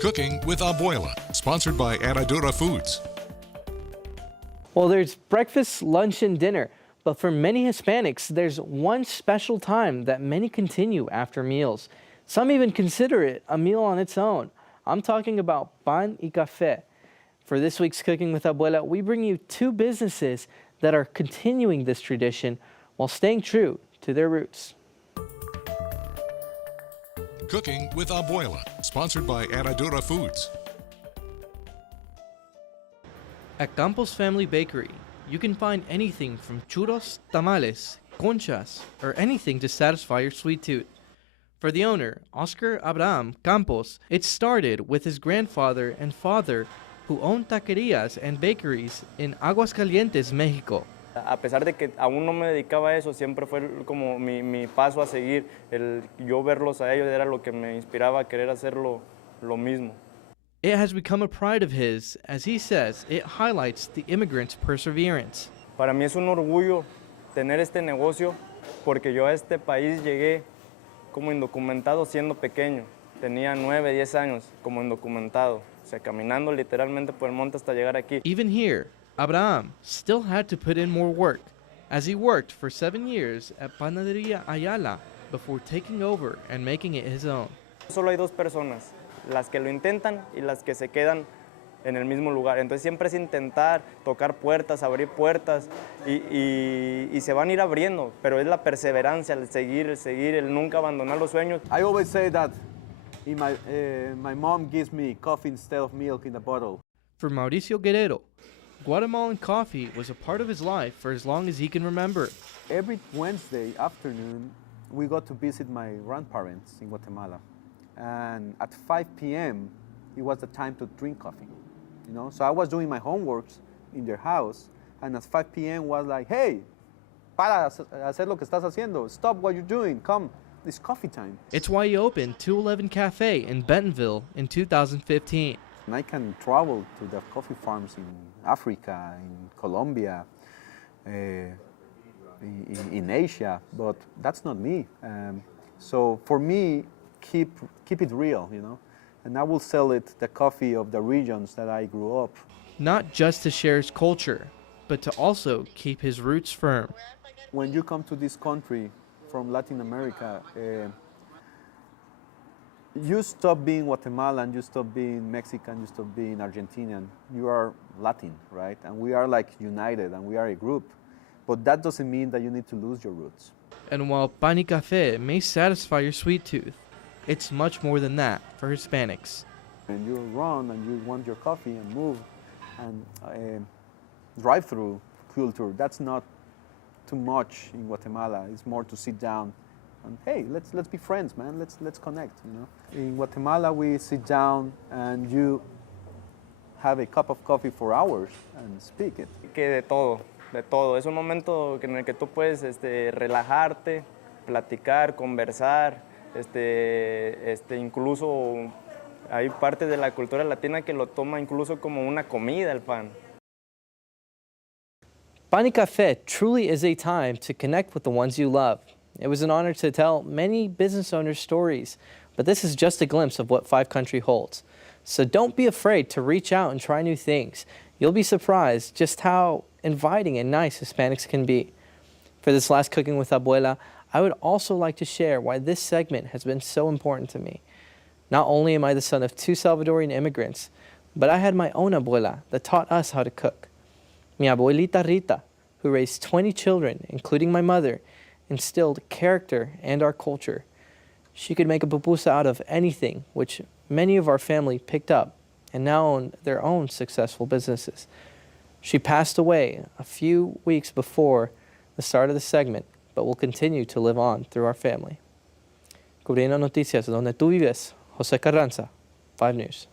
Cooking with Abuela, sponsored by Herradura Foods. Well, there's breakfast, lunch, and dinner, but for many Hispanics, there's one special time that many continue after meals. Some even consider it a meal on its own. I'm talking about pan y café. For this week's Cooking with Abuela, we bring you two businesses that are continuing this tradition while staying true to their roots. Cooking with Abuela, sponsored by Herradura Foods. At Campos Family Bakery, you can find anything from churros, tamales, conchas, or anything to satisfy your sweet tooth. For the owner, Oscar Abraham Campos, it started with his grandfather and father who owned taquerias and bakeries in Aguascalientes, Mexico. A pesar de que aún no me dedicaba a eso, siempre fue como mi paso a seguir. El yo verlos a ellos era lo que me inspiraba a querer hacer lo mismo. It has become a pride of his. As he says, it highlights the immigrant's perseverance. Para mí es un orgullo tener este negocio porque yo a este país llegué como indocumentado siendo pequeño. Tenía 9, 10 años como indocumentado. O sea, caminando literalmente por el monte hasta llegar aquí. Even here, Abraham still had to put in more work, as he worked for 7 years at Panadería Ayala before taking over and making it his own. Solo hay dos personas, las que lo intentan y las que se quedan en el mismo lugar. Entonces siempre es intentar tocar puertas, abrir puertas y se van a ir abriendo, pero es la perseverancia, el seguir, el nunca abandonar los sueños. I always say that my mom gives me coffee instead of milk in the bottle. For Mauricio Guerrero, Guatemalan coffee was a part of his life for as long as he can remember. Every Wednesday afternoon, we go to visit my grandparents in Guatemala. And at 5 p.m., it was the time to drink coffee. You know, so I was doing my homeworks in their house, and at 5 p.m. was like, hey, para hacer lo que estás haciendo. Stop what you're doing. Come, it's coffee time. It's why he opened 211 Cafe in Bentonville in 2015. And I can travel to the coffee farms in Africa, in Colombia, in Asia, but that's not me. So for me, keep it real, you know, and I will sell it the coffee of the regions that I grew up. Not just to share his culture, but to also keep his roots firm. When you come to this country from Latin America, you stop being Guatemalan, you stop being Mexican, you stop being Argentinian. You are Latin, right? And we are like united and we are a group. But that doesn't mean that you need to lose your roots. And while pan y café may satisfy your sweet tooth, it's much more than that for Hispanics. And you run and you want your coffee and move and drive-through culture, that's not too much in Guatemala. It's more to sit down and hey, let's be friends, man. Let's connect, you know. In Guatemala, we sit down and you have a cup of coffee for hours and speak it. Que de todo. Es un momento en el que tú puedes relajarte, platicar, conversar, incluso hay parte de la cultura latina que lo toma incluso como una comida el pan. Pan y Café truly is a time to connect with the ones you love. It was an honor to tell many business owners' stories, but this is just a glimpse of what Five Country holds. So don't be afraid to reach out and try new things. You'll be surprised just how inviting and nice Hispanics can be. For this last Cooking with Abuela, I would also like to share why this segment has been so important to me. Not only am I the son of 2 Salvadorian immigrants, but I had my own abuela that taught us how to cook. Mi abuelita Rita, who raised 20 children, including my mother, instilled character and our culture. She could make a pupusa out of anything, which many of our family picked up and now own their own successful businesses. She passed away a few weeks before the start of the segment, but will continue to live on through our family. Cubriendo noticias donde tú vives, José Carranza, 5 News.